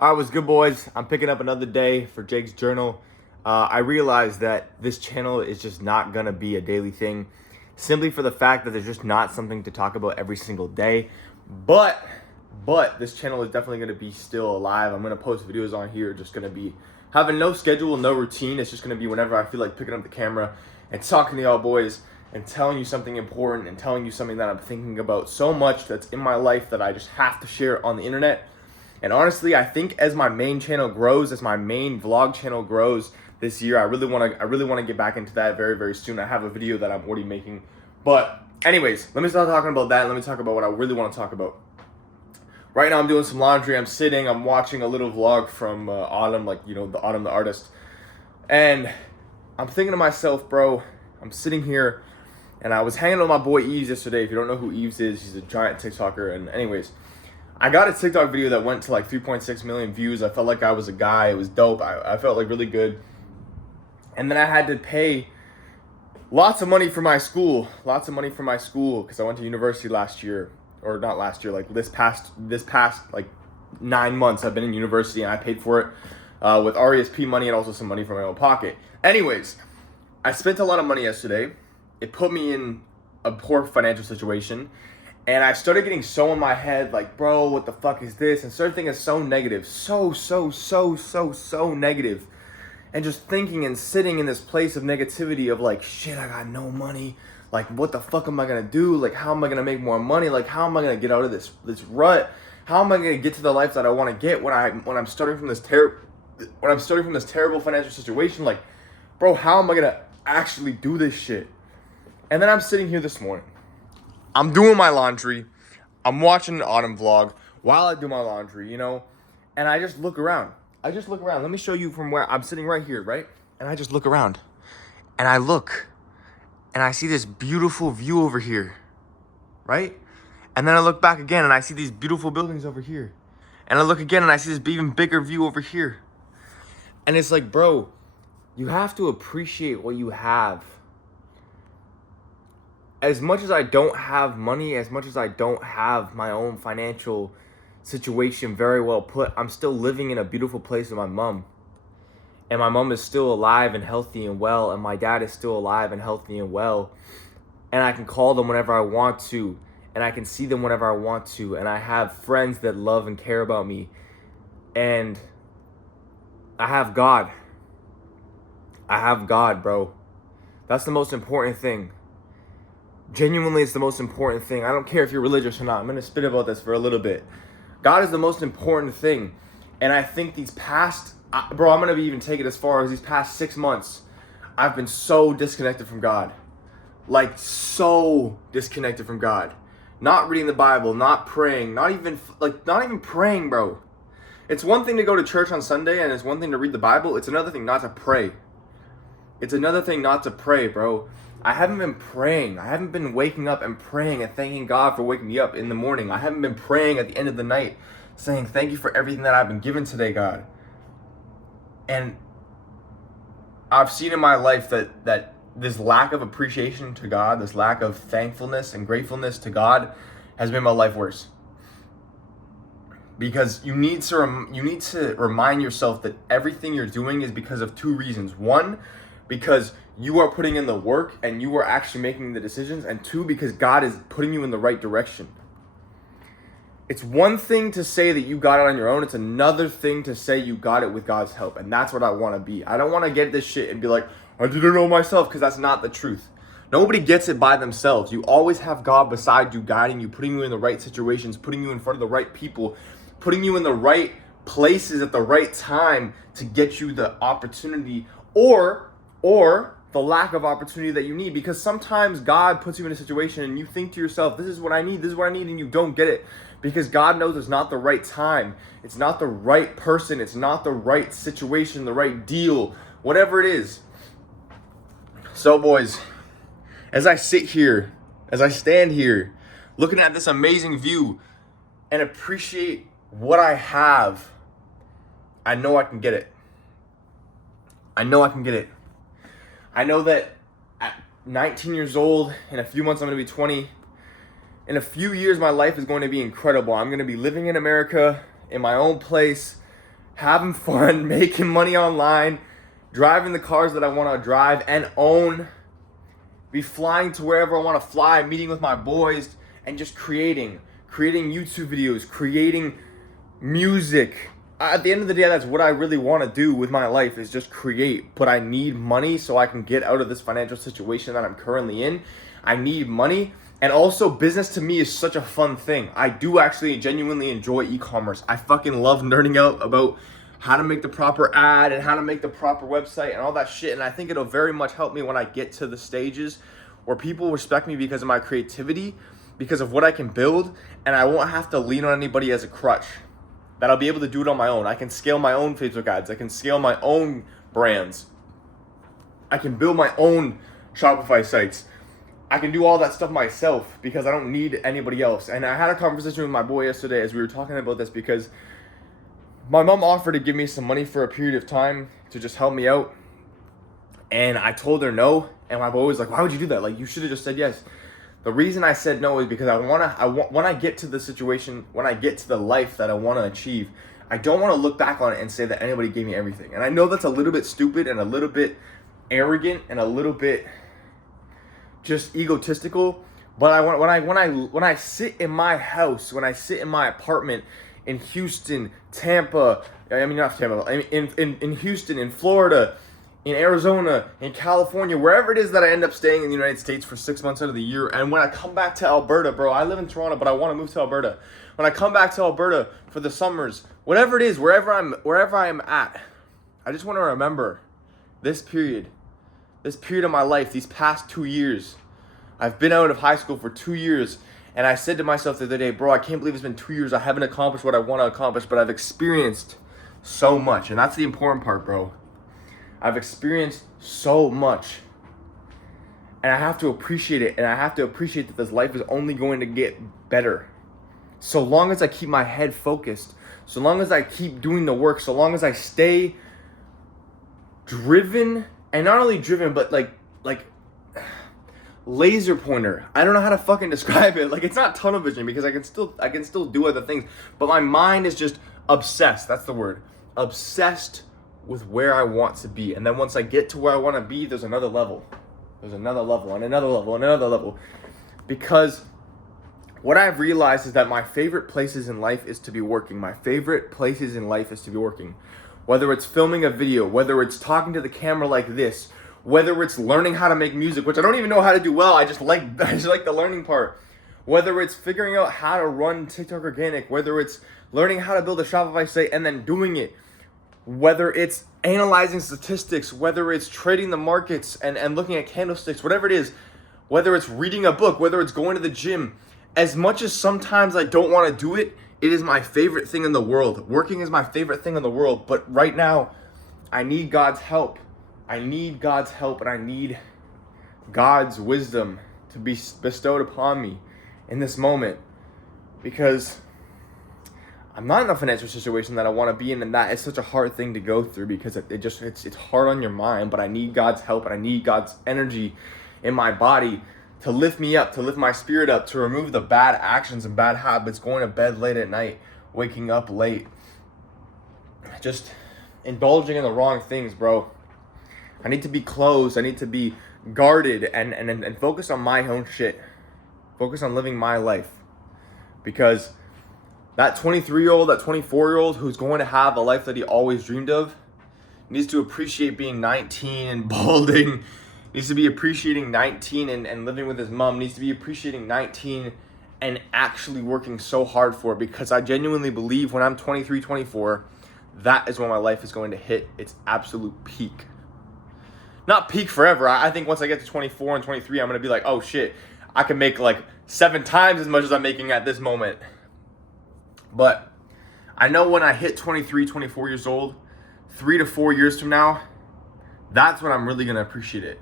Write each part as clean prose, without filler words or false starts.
All right, what's good, boys? I'm picking up another day for Jake's Journal. I realized that this channel is just not gonna be a daily thing, simply for the fact that there's just not something to talk about every single day. But this channel is definitely gonna be still alive. I'm gonna post videos on here. Just gonna be having no schedule, no routine. It's just gonna be whenever I feel like picking up the camera and talking to y'all boys and telling you something important and telling you something that I'm thinking about so much that's in my life that I just have to share on the internet. And honestly, I think as my main channel grows, as my main vlog channel grows this year, I really want to get back into that very, very soon. I have a video that I'm already making. But anyways, let me start talking about that and let me talk about what I really want to talk about. Right now I'm doing some laundry. I'm watching a little vlog from Autumn, like, you know, the Autumn the artist. And I'm thinking to myself, bro, I'm sitting here and I was hanging out with my boy Eves yesterday. If you don't know who Eves is, he's a giant TikToker. And anyways, I got a TikTok video that went to like 3.6 million views. I felt like I was a guy. It was dope. I felt like really good. And then I had to pay lots of money for my school. Because I went to university last year. Or not last year, like this past like 9 months I've been in university, and I paid for it with RESP money and also some money from my own pocket. Anyways, I spent a lot of money yesterday. It put me in a poor financial situation. And I started getting so in my head, like, bro, what the fuck is this? And started thinking so negative, so negative. And just thinking and sitting in this place of negativity of like, shit, I got no money. Like, what the fuck am I gonna do? Like, how am I gonna make more money? Like, how am I gonna get out of this rut? How am I gonna get to the life that I want to get when I'm starting from this terrible financial situation? Like, bro, how am I gonna actually do this shit? And then I'm sitting here this morning. I'm doing my laundry. I'm watching an Autumn vlog while I do my laundry, you know? And I just look around. Let me show you from where I'm sitting right here, right? And I just look around. And I look. And I see this beautiful view over here, right? And then I look back again and I see these beautiful buildings over here. And I look again and I see this even bigger view over here. And it's like, bro, you have to appreciate what you have. As much as I don't have money, as much as I don't have my own financial situation very well put, I'm still living in a beautiful place with my mom. And my mom is still alive and healthy and well, and my dad is still alive and healthy and well. And I can call them whenever I want to, and I can see them whenever I want to, and I have friends that love and care about me. And I have God. Bro. That's the most important thing. Genuinely, it's the most important thing. I don't care if you're religious or not. I'm going to spit about this for a little bit. God is the most important thing. And I think I'm going to even take it as far as these past 6 months, I've been so disconnected from God. Like, so disconnected from God. Not reading the Bible, not praying, not even praying, bro. It's one thing to go to church on Sunday, and it's one thing to read the Bible. It's another thing not to pray. Bro. I haven't been praying. I haven't been waking up and praying and thanking God for waking me up in the morning. I haven't been praying at the end of the night saying, thank you for everything that I've been given today, God. And I've seen in my life that this lack of appreciation to God, this lack of thankfulness and gratefulness to God has made my life worse. Because you need to remind yourself that everything you're doing is because of 2 reasons. 1, because you are putting in the work and you are actually making the decisions. And 2, because God is putting you in the right direction. It's one thing to say that you got it on your own. It's another thing to say you got it with God's help. And that's what I want to be. I don't want to get this shit and be like, I didn't know myself, because that's not the truth. Nobody gets it by themselves. You always have God beside you, guiding you, putting you in the right situations, putting you in front of the right people, putting you in the right places at the right time to get you the opportunity or the lack of opportunity that you need. Because sometimes God puts you in a situation and you think to yourself, this is what I need, and you don't get it. Because God knows it's not the right time. It's not the right person. It's not the right situation, the right deal, whatever it is. So boys, as I stand here, looking at this amazing view and appreciate what I have, I know I can get it. I know that at 19 years old, in a few months I'm going to be 20. In a few years, my life is going to be incredible. I'm going to be living in America, in my own place, having fun, making money online, driving the cars that I want to drive and own, be flying to wherever I want to fly, meeting with my boys, and just creating YouTube videos, creating music. At the end of the day, that's what I really want to do with my life, is just create. But I need money so I can get out of this financial situation that I'm currently in. I need money. And also, business to me is such a fun thing. I do actually genuinely enjoy e-commerce. I fucking love nerding out about how to make the proper ad and how to make the proper website and all that shit. And I think it'll very much help me when I get to the stages where people respect me because of my creativity, because of what I can build, and I won't have to lean on anybody as a crutch. That I'll be able to do it on my own. I can scale my own Facebook ads. I can scale my own brands. I can build my own Shopify sites. I can do all that stuff myself because I don't need anybody else. And I had a conversation with my boy yesterday as we were talking about this, because my mom offered to give me some money for a period of time to just help me out. And I told her no. And my boy was like, why would you do that? Like, you should have just said yes. The reason I said no is because when I get to the situation, when I get to the life that I want to achieve, I don't want to look back on it and say that anybody gave me everything. And I know that's a little bit stupid and a little bit arrogant and a little bit just egotistical. But when I sit in my house, when I sit in my apartment in Houston, Tampa, not Tampa, in Houston, in Florida, in Arizona, in California, wherever it is that I end up staying in the United States for 6 months out of the year. And when I come back to Alberta, bro, I live in Toronto, but I want to move to Alberta. When I come back to Alberta for the summers, whatever it is, wherever I am at, I just want to remember this period of my life, these past 2 years. I've been out of high school for 2 years, and I said to myself the other day, bro, I can't believe it's been 2 years. I haven't accomplished what I want to accomplish, but I've experienced so much, and that's the important part, bro. I've experienced so much, and I have to appreciate it, and I have to appreciate that this life is only going to get better. So long as I keep my head focused, so long as I keep doing the work, so long as I stay driven, and not only driven, but like laser pointer. I don't know how to fucking describe it. Like, it's not tunnel vision because I can still do other things, but my mind is just obsessed. That's the word. Obsessed with where I want to be. And then once I get to where I want to be, there's another level. There's another level and another level and another level. Because what I've realized is that my favorite places in life is to be working. My favorite places in life is to be working. Whether it's filming a video, whether it's talking to the camera like this, whether it's learning how to make music, which I don't even know how to do well. I just like the learning part. Whether it's figuring out how to run TikTok organic, whether it's learning how to build a Shopify site and then doing it, whether it's analyzing statistics, whether it's trading the markets and looking at candlesticks, whatever it is, whether it's reading a book, whether it's going to the gym, as much as sometimes I don't want to do it, it is my favorite thing in the world. Working is my favorite thing in the world. But right now, I need God's help. I need God's help, and I need God's wisdom to be bestowed upon me in this moment, because I'm not in a financial situation that I want to be in, and that is such a hard thing to go through because it's hard on your mind. But I need God's help, and I need God's energy in my body to lift me up, to lift my spirit up, to remove the bad actions and bad habits, going to bed late at night, waking up late, just indulging in the wrong things, bro. I need to be closed. I need to be guarded and focus on my own shit. Focus on living my life, because that 23-year-old, that 24-year-old who's going to have a life that he always dreamed of needs to appreciate being 19 and balding, needs to be appreciating 19 and living with his mom, needs to be appreciating 19 and actually working so hard for it, because I genuinely believe when I'm 23, 24, that is when my life is going to hit its absolute peak. Not peak forever. I think once I get to 24 and 23, I'm going to be like, oh shit, I can make like 7 times as much as I'm making at this moment. But I know when I hit 23, 24 years old, 3 to 4 years from now, that's when I'm really going to appreciate it.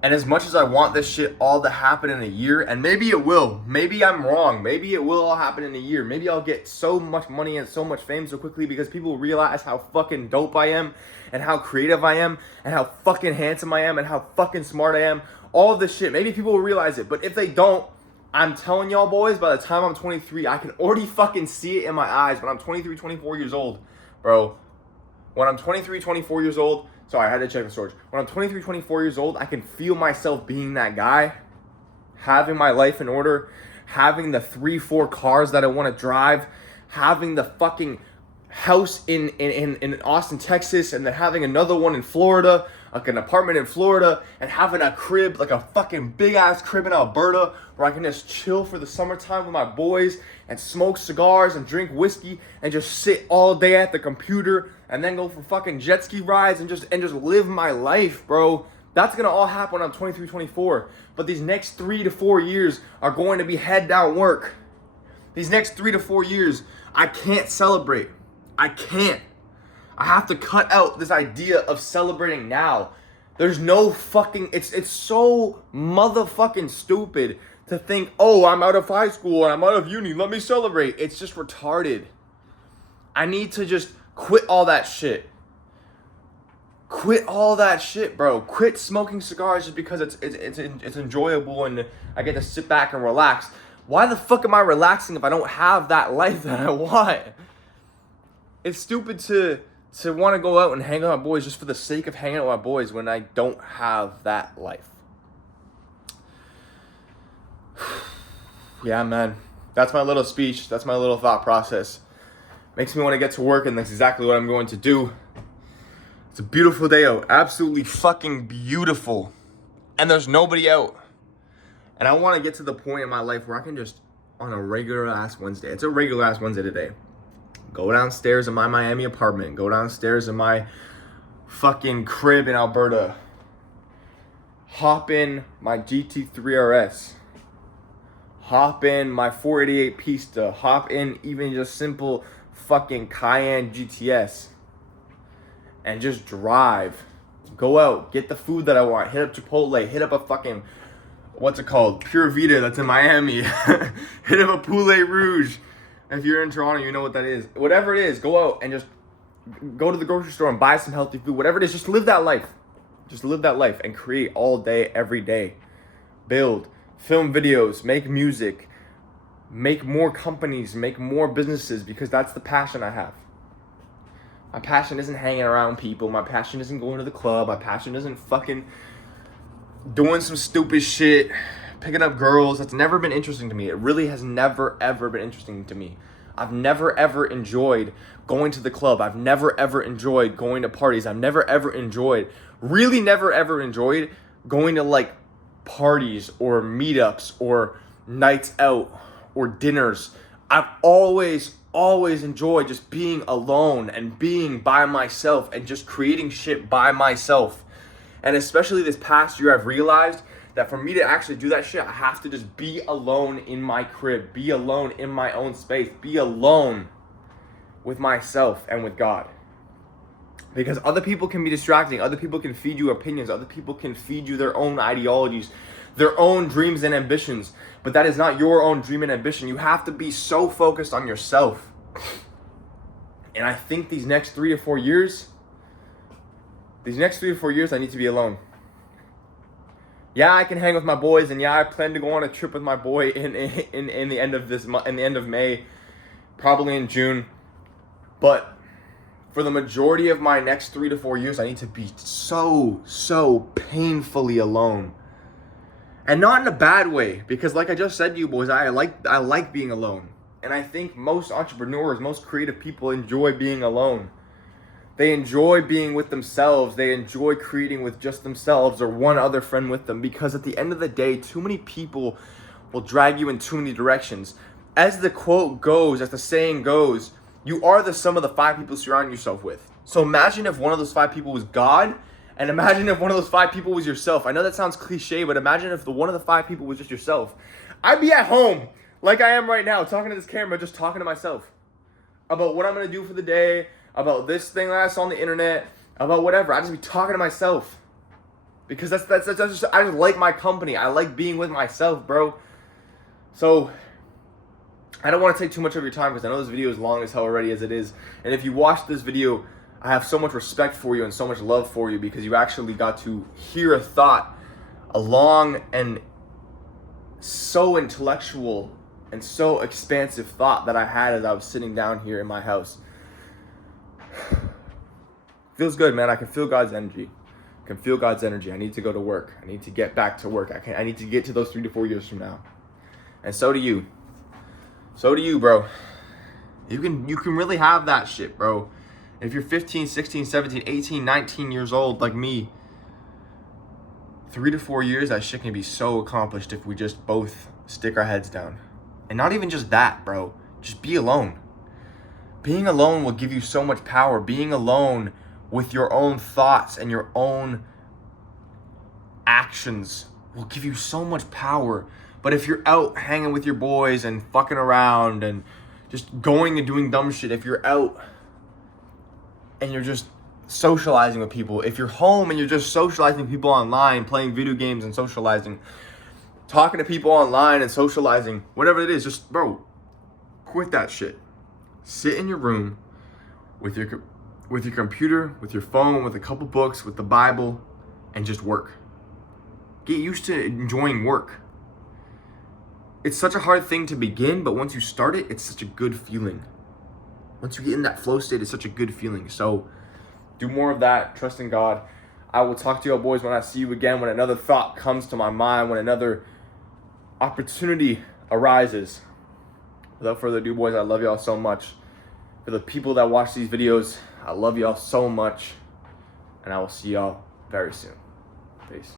And as much as I want this shit all to happen in a year, and maybe it will, maybe I'm wrong, maybe it will all happen in a year, maybe I'll get so much money and so much fame so quickly because people realize how fucking dope I am, and how creative I am, and how fucking handsome I am, and how fucking smart I am, all of this shit. Maybe people will realize it, but if they don't, I'm telling y'all boys, by the time I'm 23, I can already fucking see it in my eyes. When I'm 23, 24 years old, bro. When I'm 23, 24 years old, sorry, I had to check the storage. When I'm 23, 24 years old, I can feel myself being that guy, having my life in order, having the 3-4 cars that I want to drive, having the fucking house in Austin, Texas, and then having another one in Florida, like an apartment in Florida, and having a crib, like a fucking big ass crib in Alberta, where I can just chill for the summertime with my boys and smoke cigars and drink whiskey and just sit all day at the computer and then go for fucking jet ski rides and just live my life, bro. That's gonna all happen when I'm 23, 24. But these next 3 to 4 years are going to be head down work. These next 3 to 4 years, I can't celebrate. I can't. I have to cut out this idea of celebrating now. There's no fucking, it's so motherfucking stupid to think, oh, I'm out of high school and I'm out of uni, let me celebrate. It's just retarded. I need to just quit all that shit. Quit all that shit, bro. Quit smoking cigars just because it's enjoyable and I get to sit back and relax. Why the fuck am I relaxing if I don't have that life that I want? It's stupid to want to go out and hang out with my boys just for the sake of hanging out with my boys when I don't have that life. Yeah, man. That's my little speech. That's my little thought process. Makes me want to get to work, and that's exactly what I'm going to do. It's a beautiful day out. Absolutely fucking beautiful. And there's nobody out. And I want to get to the point in my life where I can just, on a regular ass Wednesday, it's a regular ass Wednesday today, go downstairs in my Miami apartment, go downstairs in my fucking crib in Alberta, hop in my GT3 RS, hop in my 488 Pista, hop in even just simple fucking Cayenne GTS, and just drive. Go out, get the food that I want, hit up Chipotle, hit up a fucking, what's it called, Pure Vita that's in Miami, hit up a Poulet Rouge. If you're in Toronto, you know what that is. Whatever it is, go out and just go to the grocery store and buy some healthy food. Whatever it is, just live that life. Just live that life and create all day, every day. Build, film videos, make music, make more companies, make more businesses, because that's the passion I have. My passion isn't hanging around people. My passion isn't going to the club. My passion isn't fucking doing some stupid shit, picking up girls. That's never been interesting to me. It really has never, ever been interesting to me. I've never, ever enjoyed going to the club. I've never, ever enjoyed going to parties. I've never, ever enjoyed, really never, ever enjoyed going to like parties or meetups or nights out or dinners. I've always enjoyed just being alone and being by myself and just creating shit by myself. And especially this past year, I've realized that for me to actually do that shit, I have to just be alone in my crib, be alone in my own space, be alone with myself and with God. Because other people can be distracting, other people can feed you opinions, other people can feed you their own ideologies, their own dreams and ambitions, but that is not your own dream and ambition. You have to be so focused on yourself. And I think these next 3 to 4 years, I need to be alone. Yeah, I can hang with my boys, and yeah, I plan to go on a trip with my boy in the end of this month, in the end of May, probably in June. But for the majority of my next 3 to 4 years, I need to be so painfully alone. And not in a bad way, because like I just said to you boys, I like being alone. And I think most entrepreneurs, most creative people enjoy being alone. They enjoy being with themselves. They enjoy creating with just themselves or one other friend with them, because at the end of the day, too many people will drag you in too many directions. As the quote goes, as the saying goes, you are the sum of the 5 people you surround yourself with. So imagine if one of those 5 people was God, and imagine if one of those 5 people was yourself. I know that sounds cliche, but imagine if one of the 5 people was just yourself. I'd be at home, like I am right now, talking to this camera, just talking to myself about what I'm going to do for the day, about this thing that I saw on the internet, about whatever. I just be talking to myself, because that's just, I just like my company. I like being with myself, bro. So I don't want to take too much of your time, because I know this video is long as hell already as it is. And if you watched this video, I have so much respect for you and so much love for you, because you actually got to hear a thought, a long and so intellectual and so expansive thought that I had as I was sitting down here in my house. Feels good, man. I can feel God's energy. I can feel God's energy. I need to go to work. I need to get back to work. I need to get to those 3 to 4 years from now. And so do you. So do you, bro. You can really have that shit, bro. If you're 15, 16, 17, 18, 19 years old like me, 3 to 4 years, that shit can be so accomplished if we just both stick our heads down. And not even just that, bro. Just be alone. Being alone will give you so much power. Being alone with your own thoughts and your own actions will give you so much power. But if you're out hanging with your boys and fucking around and just going and doing dumb shit, if you're out and you're just socializing with people, if you're home and you're just socializing with people online, playing video games and socializing, talking to people online and socializing, whatever it is, just, bro, quit that shit. Sit in your room with your computer, with your phone, with a couple books, with the Bible, and just work. Get used to enjoying work. It's such a hard thing to begin, but once you start it, it's such a good feeling. Once you get in that flow state, it's such a good feeling. So do more of that. Trust in God. I will talk to y'all boys when I see you again, when another thought comes to my mind, when another opportunity arises. Without further ado, boys, I love y'all so much. For the people that watch these videos, I love y'all so much. And I will see y'all very soon. Peace.